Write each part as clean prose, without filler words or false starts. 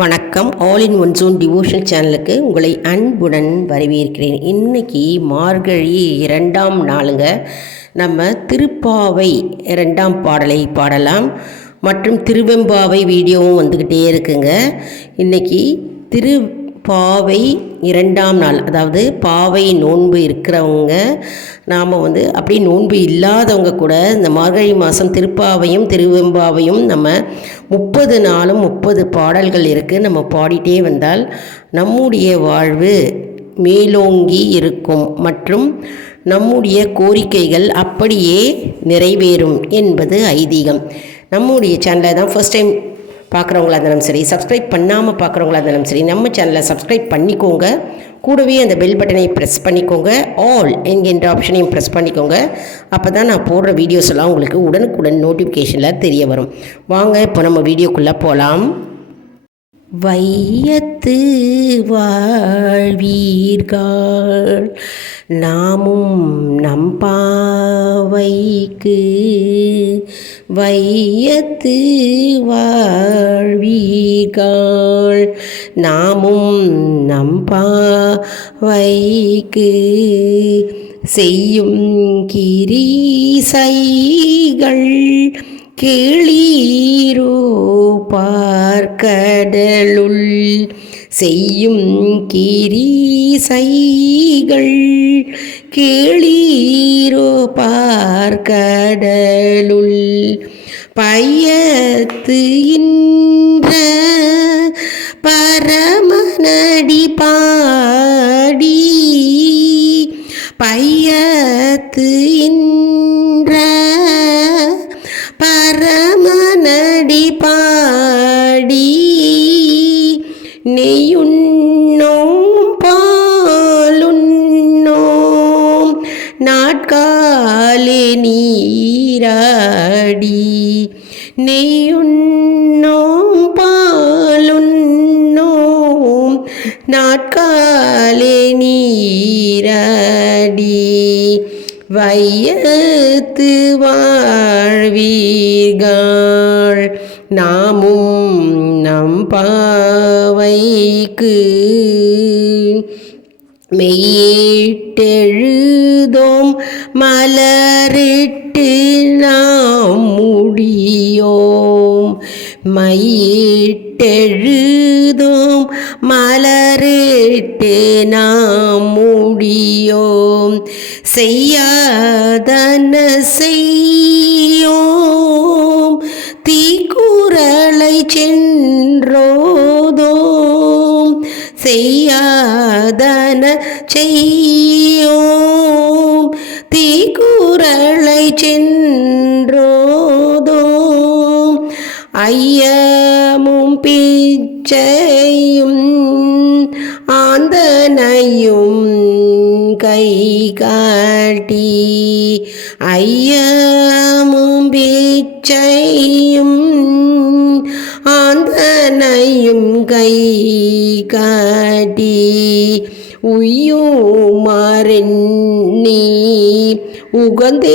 வணக்கம். All in one zone devotion சேனலுக்கு உங்களை அன்புடன் வரவேற்கிறேன். இன்றைக்கி மார்கழி 2ஆம் நாளுங்க. நம்ம திருப்பாவை 2ஆம் பாடலை பாடலாம். மற்றும் திருவெம்பாவை வீடியோவும் வந்துக்கிட்டே இருக்குங்க. இன்றைக்கி திருப்பாவை 2ஆம் நாள், அதாவது பாவை நோன்பு இருக்கிறவங்க, நாம் அப்படியே நோன்பு இல்லாதவங்க கூட இந்த மார்கழி மாதம் திருப்பாவையும் திருவெம்பாவையும் நம்ம 30 நாளும் 30 பாடல்கள் இருக்குது. நம்ம பாடிட்டே வந்தால் நம்முடைய வாழ்வு மேலோங்கி இருக்கும் மற்றும் நம்முடைய கோரிக்கைகள் அப்படியே நிறைவேறும் என்பது ஐதீகம். நம்முடைய சேனலை தான் ஃபர்ஸ்ட் டைம் பார்க்குறவங்களா இருந்தாலும் சரி, சப்ஸ்கிரைப் பண்ணாமல் பார்க்குறவங்களா இருந்தாலும் சரி, நம்ம சேனலை சப்ஸ்கிரைப் பண்ணிக்கோங்க. கூடவே அந்த பெல் பட்டனை ப்ரெஸ் பண்ணிக்கோங்க. ஆல் என்கின்ற ஆப்ஷனையும் ப்ரெஸ் பண்ணிக்கோங்க. அப்போ தான் நான் போடுற வீடியோஸ் எல்லாம் உங்களுக்கு உடனுக்குடன் நோட்டிஃபிகேஷனில் தெரிய வரும். வாங்க இப்போ நம்ம வீடியோக்குள்ளே போகலாம். வையத்து வாழ்வீர்கள் நாமும் நம்பாவைக்கு, வையத்து வாழ்வீர்கள் நாமும் நம்பாவைக்கு, செய்யும் கிரீசைகள் கேளீரோ பார்க்கடலுள், செய்யும் கிரீசைகள் கேளீரோ பார்க்கடலுள், பையத்து இன்ற பரமனடி பாடி, பையத்து இன்ற பரமனடி பாடி, நெய்யுண்ணோம் பாலுண்ணோம் நாட்காலே நீராடி, நெய்யுண்ணோம் பாலுண்ணோம் நாட்காலே நீராடி, வையத்து வாழ்வீர்கள் நாமும் நம்பாவைக்கு, மெய்யிட்டெழுதோம் மலரிட்டு நாம் முடியோம், மையிட்டெழுதோம் மலரிட்டு நாம் முடியோம், செய்யாதன செய்யோம் தீக்குறளை சென்றோதோம், செய்யாதன செய்யோம் தீக்குறளை சென்றோதோம், ஐயமும் பிச்சையும் ஆந்தனையும் கை காட்டி, ஐயமும் பிச்சையும் ஆந்தனையும் கை காட்டி, உய்யுமாறெண்ணி உகந்தேலோரெம்பாவாய்,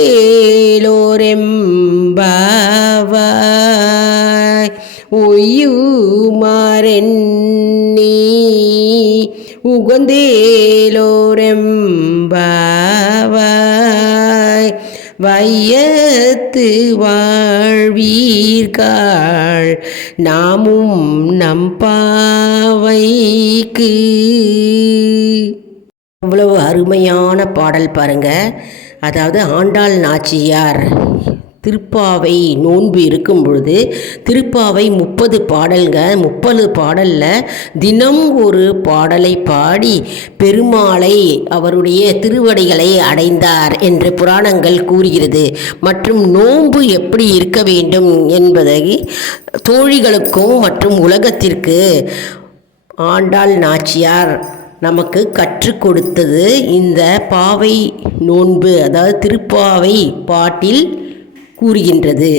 உய்யுமாறெண்ணி உகந்தேலோரெம்பாவாய், வையத்து வாழ்வீர்கள் நாமும் நம்பாவைக்கு. இவ்வளவு அருமையான பாடல் பாருங்க. அதாவது ஆண்டாள் நாச்சியார் திருப்பாவை நோன்பு இருக்கும் பொழுது திருப்பாவை 30 பாடல்ங்க. 30 பாடலில் தினம் ஒரு பாடலை பாடி பெருமாளை அவருடைய திருவடிகளை அடைந்தார் என்று புராணங்கள் கூறுகிறது. மற்றும் நோன்பு எப்படி இருக்க வேண்டும் என்பதை தோழிகளுக்கும் மற்றும் உலகத்திற்கு ஆண்டாள் நாச்சியார் நமக்கு கற்றுக் கொடுத்தது இந்த பாவை நோன்பு, அதாவது திருப்பாவை பாட்டில் கூறுகின்றது.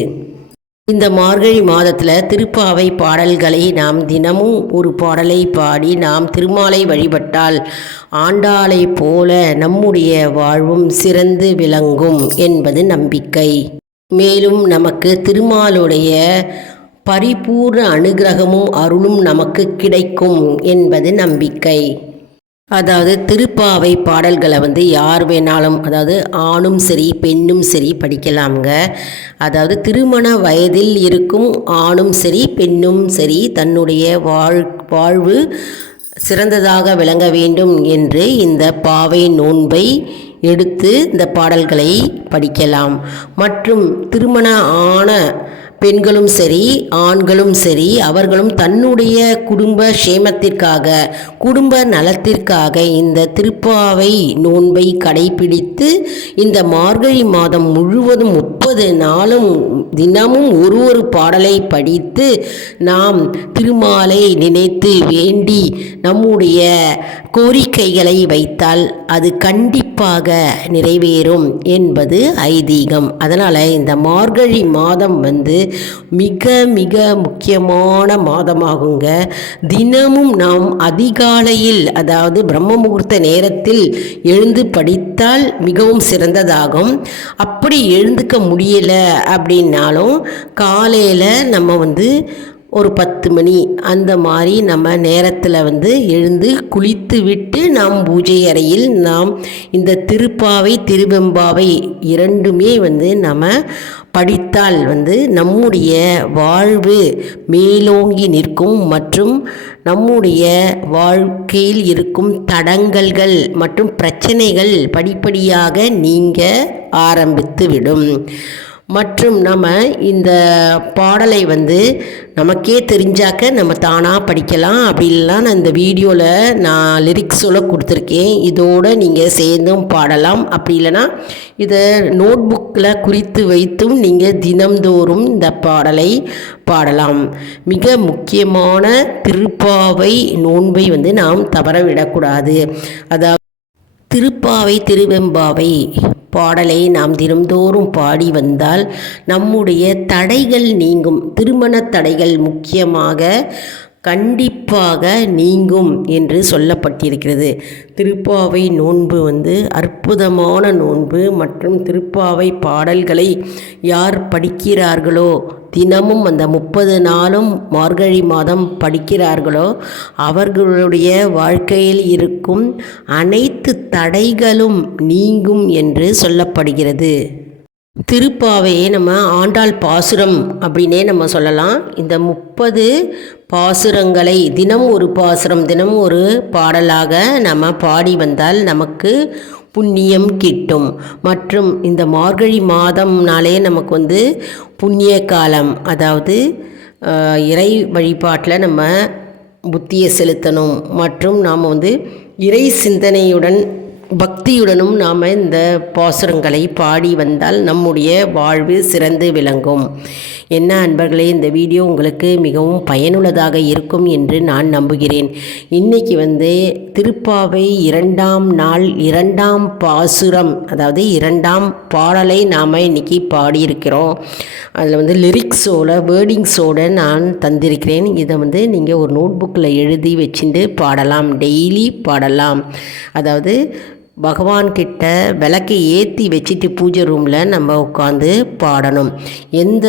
இந்த மார்கழி மாதத்தில் திருப்பாவை பாடல்களை நாம் தினமும் ஒரு பாடலை பாடி நாம் திருமாலை வழிபட்டால் ஆண்டாளை போல நம்முடைய வாழ்வும் சிறந்து விளங்கும் என்பது நம்பிக்கை. மேலும் நமக்கு திருமாலுடைய பரிபூர்ண அனுகிரகமும் அருளும் நமக்கு கிடைக்கும் என்பது நம்பிக்கை. அதாவது திருப்பாவை பாடல்களை யார் வேணாலும், அதாவது ஆணும் சரி பெண்ணும் சரி படிக்கலாம்ங்க. அதாவது திருமண வயதில் இருக்கும் ஆணும் சரி பெண்ணும் சரி தன்னுடைய வாழ்வு சிறந்ததாக விளங்க வேண்டும் என்று இந்த பாவை நோன்பை எடுத்து இந்த பாடல்களை படிக்கலாம். மற்றும் திருமண ஆன பெண்களும் சரி ஆண்களும் சரி அவர்களும் தன்னுடைய குடும்ப சேமத்திற்காக குடும்ப நலத்திற்காக இந்த திருப்பாவை நோன்பை கடைபிடித்து இந்த மார்கழி மாதம் முழுவதும் 30 நாளும் தினமும் ஒரு பாடலை படித்து நாம் திருமாலை நினைத்து வேண்டி நம்முடைய கோரிக்கைகளை வைத்தால் அது கண்டிப்பாக நிறைவேறும் என்பது ஐதீகம். அதனால் இந்த மார்கழி மாதம் மிக மிக முக்கியமான மாதமாகுங்க. தினமும் நாம் அதிகாலையில், அதாவது பிரம்ம முகூர்த்த நேரத்தில் எழுந்து படித்தால் மிகவும் சிறந்ததாகும். அப்படி எழுந்துக்க முடியலை அப்படின்னாலும் காலையில் நம்ம ஒரு 10 மணி அந்த மாதிரி நம்ம நேரத்தில் எழுந்து குளித்து விட்டு நாம் பூஜை அறையில் நாம் இந்த திருப்பாவை திருவெம்பாவை இரண்டுமே நம்ம படித்தால் நம்முடைய வாழ்வு மேலோங்கி நிற்கும் மற்றும் நம்முடைய வாழ்க்கையில் இருக்கும் தடங்கல்கள் மற்றும் பிரச்சனைகள் படிப்படியாக நீங்க ஆரம்பித்துவிடும். மற்றும் நம்ம இந்த பாடலை நமக்கே தெரிஞ்சாக்க நம்ம தானாக படிக்கலாம். அப்படி இல்லைனா நான் இந்த வீடியோவில் நான் லிரிக்ஸோடு கொடுத்துருக்கேன், இதோடு நீங்கள் சேர்ந்தும் பாடலாம். அப்படி இல்லைனா இதை நோட் புக்கில் குறித்து வைத்தும் நீங்கள் தினம்தோறும் இந்த பாடலை பாடலாம். மிக முக்கியமான திருப்பாவை நோன்பை நாம் தவறவிடக்கூடாது. அதாவது திருப்பாவை திருவெம்பாவை பாடலை நாம் தினம்தோறும் பாடி வந்தால் நம்முடைய தடைகள் நீங்கும். திருமண தடைகள் முக்கியமாக கண்டிப்பாக நீங்கும் என்று சொல்லப்பட்டிருக்கிறது. திருப்பாவை நோன்பு அற்புதமான நோன்பு. மற்றும் திருப்பாவை பாடல்களை யார் படிக்கிறார்களோ, தினமும் அந்த 30 நாளும் மார்கழி மாதம் படிக்கிறார்களோ அவர்களுடைய வாழ்க்கையில் இருக்கும் அனைத்து தடைகளும் நீங்கும் என்று சொல்லப்படுகிறது. திருப்பாவையை நம்ம ஆண்டாள் பாசுரம் அப்படின்னே நம்ம சொல்லலாம். இந்த 30 பாசுரங்களை தினம் ஒரு பாசுரம், தினம் ஒரு பாடலாக நம்ம பாடி வந்தால் நமக்கு புண்ணியம் கிட்டும். மற்றும் இந்த மார்கழி மாதம்னாலே நமக்கு புண்ணிய காலம். அதாவது இறை வழிபாட்டில் நம்ம புத்தியை செலுத்தணும். மற்றும் நாம் இறை சிந்தனையுடன் பக்தியுடனும் நாம் இந்த பாசுரங்களை பாடி வந்தால் நம்முடைய வாழ்வு சிறந்து விளங்கும். என்ன அன்பர்களே, இந்த வீடியோ உங்களுக்கு மிகவும் பயனுள்ளதாக இருக்கும் என்று நான் நம்புகிறேன். இன்றைக்கி திருப்பாவை 2ஆம் நாள் 2ஆம் பாசுரம், அதாவது 2ஆம் பாடலை நாம் இன்றைக்கி பாடியிருக்கிறோம். அதில் லிரிக்ஸோட வேர்டிங்ஸோடு நான் தந்திருக்கிறேன். இதை நீங்கள் ஒரு நோட் புக்கில் எழுதி வச்சுட்டு பாடலாம், டெய்லி பாடலாம். அதாவது பகவான்கிட்ட விளக்கை ஏற்றி வச்சுட்டு பூஜை ரூமில் நம்ம உட்காந்து பாடணும். எந்த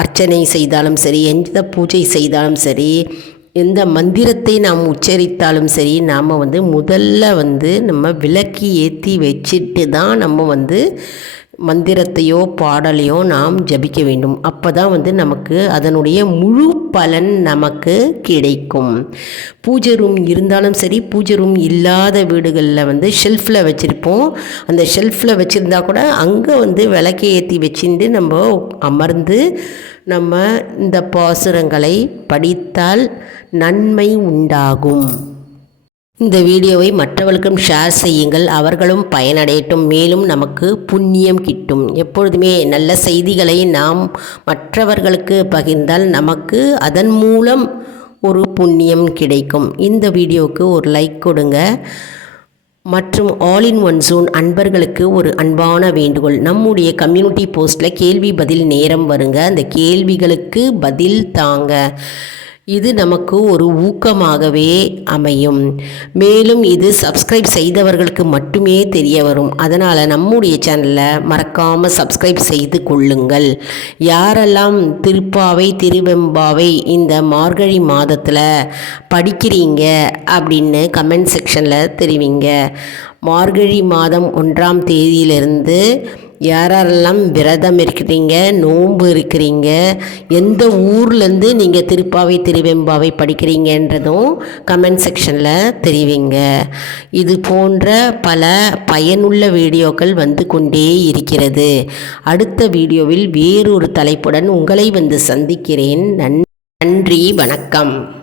அர்ச்சனை செய்தாலும் சரி, எந்த பூஜை செய்தாலும் சரி, எந்த மந்திரத்தை நாம் உச்சரித்தாலும் சரி, நாம் முதல்ல நம்ம விளக்கி ஏற்றி வச்சுட்டு தான் நம்ம மந்திரத்தையோ பாடலையோ நாம் ஜபிக்க வேண்டும். அப்போ தான் நமக்கு அதனுடைய முழு பலன் நமக்கு கிடைக்கும். பூஜை ரூம் இருந்தாலும் சரி, பூஜை ரூம் இல்லாத வீடுகளில் ஷெல்ஃபில் வச்சுருப்போம். அந்த ஷெல்ஃபில் வச்சுருந்தா கூட அங்கே விளக்கை ஏற்றி வச்சுட்டு நம்ம அமர்ந்து நம்ம இந்த பாசுரங்களை படித்தால் நன்மை உண்டாகும். இந்த வீடியோவை மற்றவர்களுக்கும் ஷேர் செய்யுங்கள், அவர்களும் பயனடையட்டும். மேலும் நமக்கு புண்ணியம் கிட்டும். எப்பொழுதுமே நல்ல செய்திகளை நாம் மற்றவர்களுக்கு பகிர்ந்தால் நமக்கு அதன் மூலம் ஒரு புண்ணியம் கிடைக்கும். இந்த வீடியோவுக்கு ஒரு லைக் கொடுங்க. மற்றும் ஆல் இன் ஒன் ஜோன் அன்பர்களுக்கு ஒரு அன்பான வேண்டுகோள், நம்முடைய கம்யூனிட்டி போஸ்ட்டில் கேள்வி பதில் நேரம் வருங்க. அந்த கேள்விகளுக்கு பதில் தாங்க. இது நமக்கு ஒரு ஊக்கமாகவே அமையும். மேலும் இது சப்ஸ்கிரைப் செய்தவர்களுக்கு மட்டுமே தெரிய வரும். அதனால் நம்முடைய சேனலில் மறக்காமல் சப்ஸ்கிரைப் செய்து கொள்ளுங்கள். யாரெல்லாம் திருப்பாவை திருவெம்பாவை இந்த மார்கழி மாதத்தில் படிக்கிறீங்க அப்படின்னு கமெண்ட் செக்ஷனில் தெரிவிங்க. மார்கழி மாதம் 1ஆம் தேதியிலிருந்து யாரெல்லாம் விரதம் இருக்கிறீங்க, நோன்பு இருக்கிறீங்க, எந்த ஊர்லேருந்து நீங்கள் திருப்பாவை திருவெம்பாவை படிக்கிறீங்கன்றதும் கமெண்ட் செக்ஷனில் தெரிவிங்க. இது போன்ற பல பயனுள்ள வீடியோக்கள் வந்து கொண்டே இருக்கிறது. அடுத்த வீடியோவில் வேறொரு தலைப்புடன் உங்களை வந்து சந்திக்கிறேன். நன்றி, வணக்கம்.